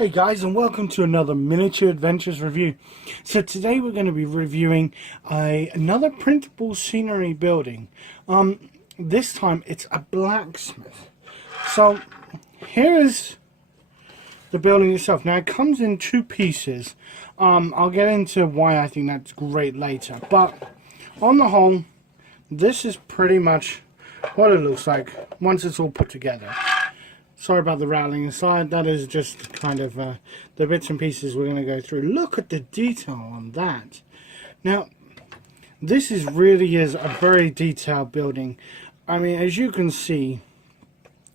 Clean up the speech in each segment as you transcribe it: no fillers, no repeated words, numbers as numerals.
Hey guys, and welcome to another Miniature Adventures review. So today we're going to be reviewing another printable scenery building. This time it's a blacksmith. So here is the building itself. Now it comes in two pieces. I'll get into why I think that's great later. But on the whole, this is pretty much what it looks like once it's all put together. Sorry about the rattling inside. That is just kind of the bits and pieces we're going to go through. Look at the detail on that. Now, this really is a very detailed building. I mean, as you can see,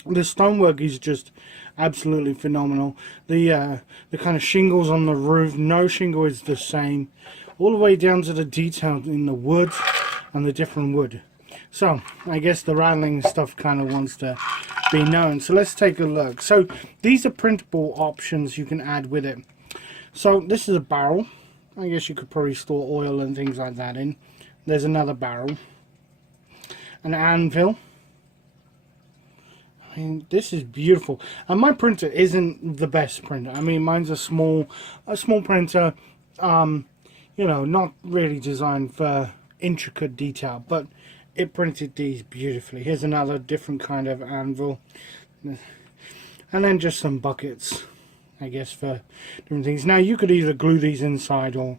the stonework is just absolutely phenomenal. The kind of shingles on the roof, no shingle is the same. All the way down to the detail in the wood and the different wood. So, I guess the rattling stuff kind of wants to be known. So let's take a look. So these are printable options you can add with it. So this is a barrel. I guess you could probably store oil and things like that in. There's another barrel. An anvil. I mean, this is beautiful. And my printer isn't the best printer. I mean, mine's a small printer. You know, not really designed for intricate detail, but it printed these beautifully. Here's another different kind of anvil. And then just some buckets, I guess, for different things. Now, you could either glue these inside or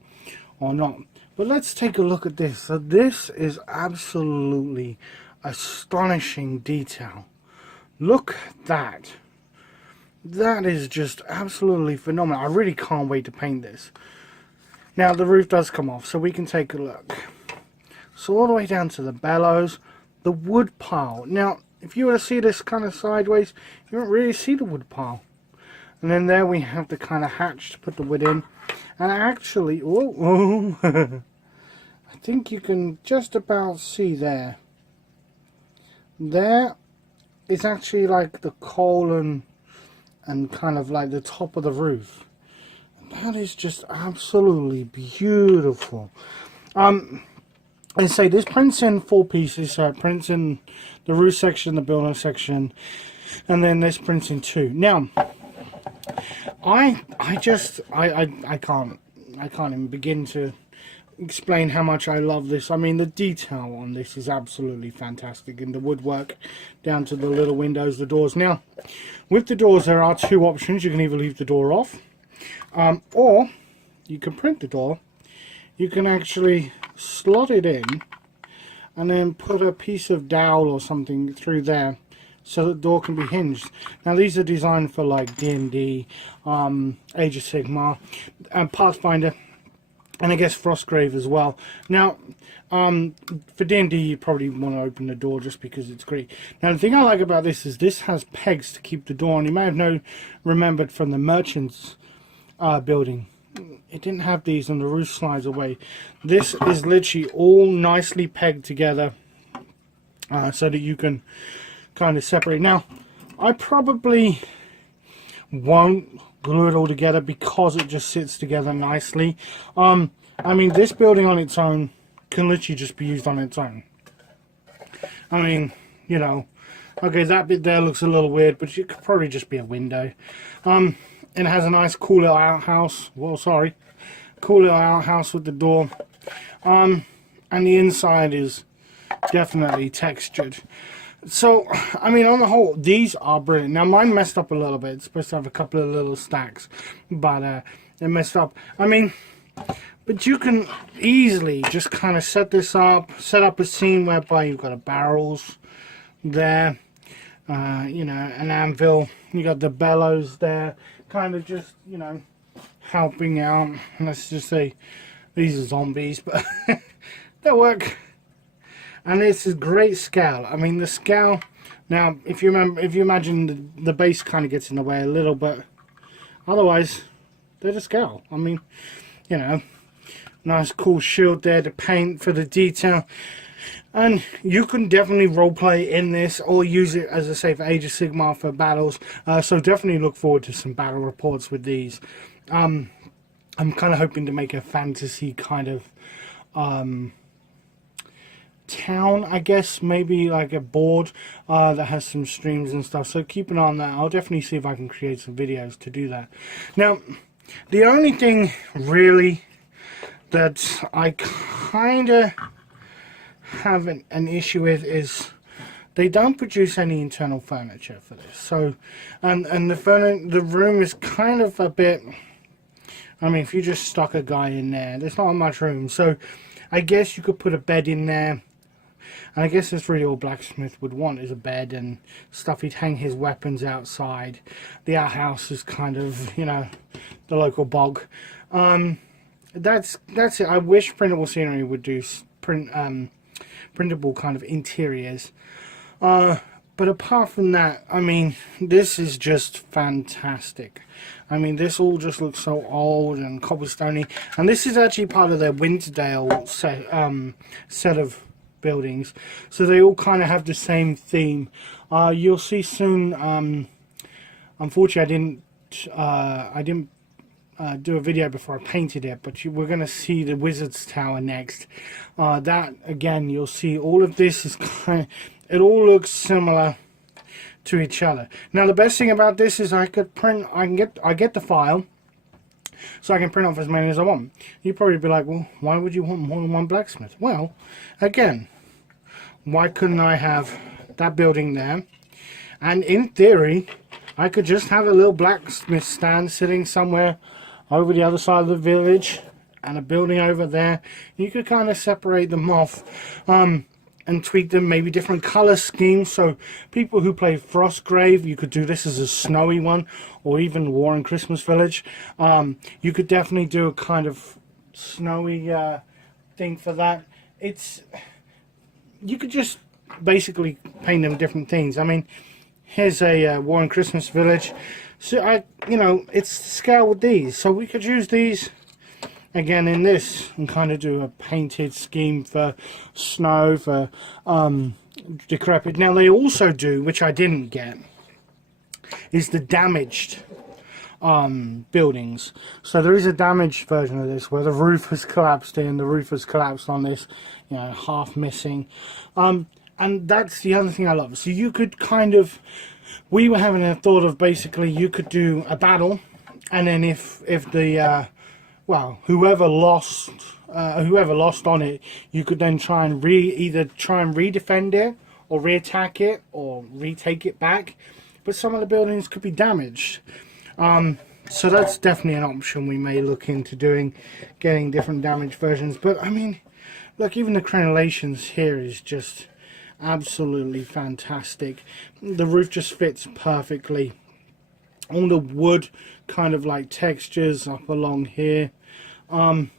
not. But let's take a look at this. So this is absolutely astonishing detail. Look at that. That is just absolutely phenomenal. I really can't wait to paint this. Now, the roof does come off, so we can take a look. So all the way down to the bellows, the wood pile. Now, if you were to see this kind of sideways, you won't really see the wood pile. And then there we have the kind of hatch to put the wood in. And actually, I think you can just about see there. There is actually like the coal and kind of like the top of the roof. That is just absolutely beautiful. I say this prints in 4 pieces, so it prints in the roof section, the building section, and then this prints in 2. Now, I can't even begin to explain how much I love this. I mean, the detail on this is absolutely fantastic, and the woodwork down to the little windows, the doors. Now, with the doors, there are 2 options. You can either leave the door off, or you can print the door. You can actually slot it in and then put a piece of dowel or something through there so the door can be hinged. Now these are designed for like D&D, Age of Sigmar, and Pathfinder, and I guess Frostgrave as well. Now for D&D you probably want to open the door just because it's great. Now the thing I like about this is this has pegs to keep the door on. You may have remembered from the merchant's building. It didn't have these and the roof slides away. This is literally all nicely pegged together so that you can kind of separate. Now, I probably won't glue it all together because it just sits together nicely. I mean, this building on its own can literally just be used on its own. I mean, you know, okay, that bit there looks a little weird, but it could probably just be a window. It has a nice cool little outhouse. Well, sorry. Cool little outhouse with the door. And the inside is definitely textured. So, I mean, on the whole, these are brilliant. Now, mine messed up a little bit. It's supposed to have a couple of little stacks. But it messed up. I mean, but you can easily just kind of set this up. Set up a scene whereby you've got a barrels there. You know, an anvil. You got the bellows there. Kind of just, you know, helping out. Let's just say these are zombies, but they'll work. And this is great scale. I mean, the scale. Now, if you imagine the base kind of gets in the way a little, but otherwise, they're the scale. I mean, you know, nice cool shield there to paint for the detail. And you can definitely roleplay in this or use it, as I say, for Age of Sigmar for battles. So definitely look forward to some battle reports with these. I'm kind of hoping to make a fantasy kind of town, I guess, maybe like a board that has some streams and stuff, so keep an eye on that. I'll definitely see if I can create some videos to do that. Now, the only thing really that I kind of have an issue with is they don't produce any internal furniture for this. So, and the room is kind of a bit, I mean, if you just stuck a guy in there, there's not much room. So I guess you could put a bed in there. And I guess that's really all Blacksmith would want, is a bed and stuff. He'd hang his weapons outside. The outhouse is kind of, you know, the local bog. That's it. I wish Printable Scenery would do printable kind of interiors. But apart from that, I mean, this is just fantastic. I mean, this all just looks so old and cobblestoney. And this is actually part of their Winterdale set of buildings. So they all kind of have the same theme. You'll see soon, unfortunately I didn't do a video before I painted it, but we're going to see the Wizard's Tower next. That, again, you'll see all of this is kind of, it all looks similar to each other. Now the best thing about this is I get the file, so I can print off as many as I want. You'd probably be like, well, why would you want more than one blacksmith? Well, again, why couldn't I have that building there? And in theory, I could just have a little blacksmith stand sitting somewhere over the other side of the village and a building over there. You could kind of separate them off and tweak them, maybe different color schemes. So people who play Frostgrave, you could do this as a snowy one, or even War and Christmas Village. You could definitely do a kind of snowy thing for that. You could just basically paint them different things. I mean, here's a War and Christmas Village. So you know, it's scale with these. So we could use these again in this and kind of do a painted scheme for snow, for decrepit. Now they also do, which I didn't get, is the damaged buildings. So there is a damaged version of this where the roof has collapsed in, the roof has collapsed on this, you know, half missing. And that's the other thing I love. So you could kind of, we were having a thought of basically you could do a battle, and then if the well, whoever lost on it, you could then try and either redefend it or reattack it or retake it back. But some of the buildings could be damaged. So that's definitely an option we may look into doing, getting different damaged versions. But I mean, look, even the crenellations here is just absolutely fantastic. The roof just fits perfectly. All the wood kind of like textures up along here, along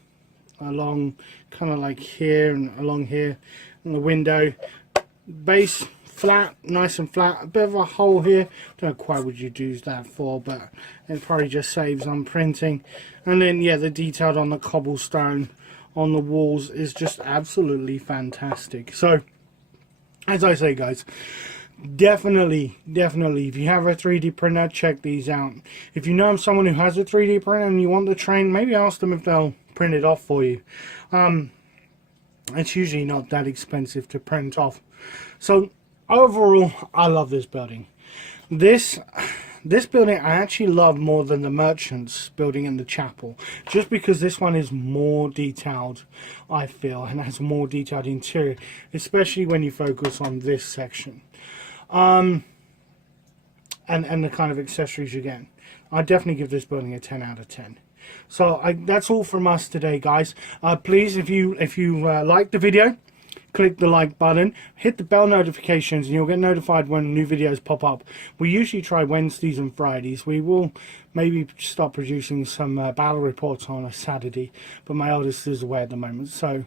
kind of like here and along here, and the window base flat, nice and flat, a bit of a hole here. Don't know quite what you'd use that for, but it probably just saves on printing. And then yeah, the detail on the cobblestone on the walls is just absolutely fantastic. So as I say, guys, definitely, if you have a 3D printer, check these out. If you know someone who has a 3D printer and you want to train, maybe ask them if they'll print it off for you. It's usually not that expensive to print off. So overall, I love this building. This building I actually love more than the Merchants building in the chapel, just because this one is more detailed, I feel, and has more detailed interior, especially when you focus on this section. And the kind of accessories you get. I definitely give this building a 10 out of 10. So that's all from us today, guys. Please, if you like the video, click the like button, hit the bell notifications, and you'll get notified when new videos pop up. We usually try Wednesdays and Fridays. We will maybe start producing some battle reports on a Saturday, but my eldest is away at the moment, so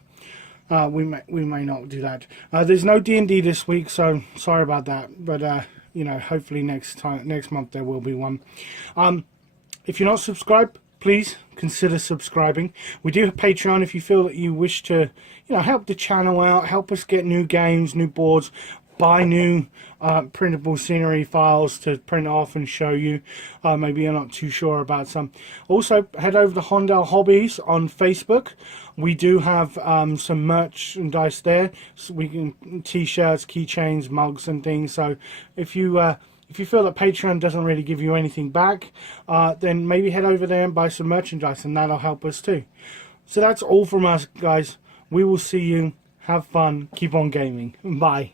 we may not do that. There's no D&D this week, so sorry about that, but you know, hopefully next month there will be one. If you're not subscribed, please consider subscribing. We do have Patreon if you feel that you wish to, you know, help the channel out, help us get new games, new boards. buy new printable scenery files to print off and show you. Maybe you're not too sure about some. Also, head over to Hondell Hobbies on Facebook. We do have some merchandise there. So we can t-shirts, keychains, mugs, and things. So if you feel that Patreon doesn't really give you anything back, then maybe head over there and buy some merchandise, and that'll help us too. So that's all from us, guys. We will see you. Have fun. Keep on gaming. Bye.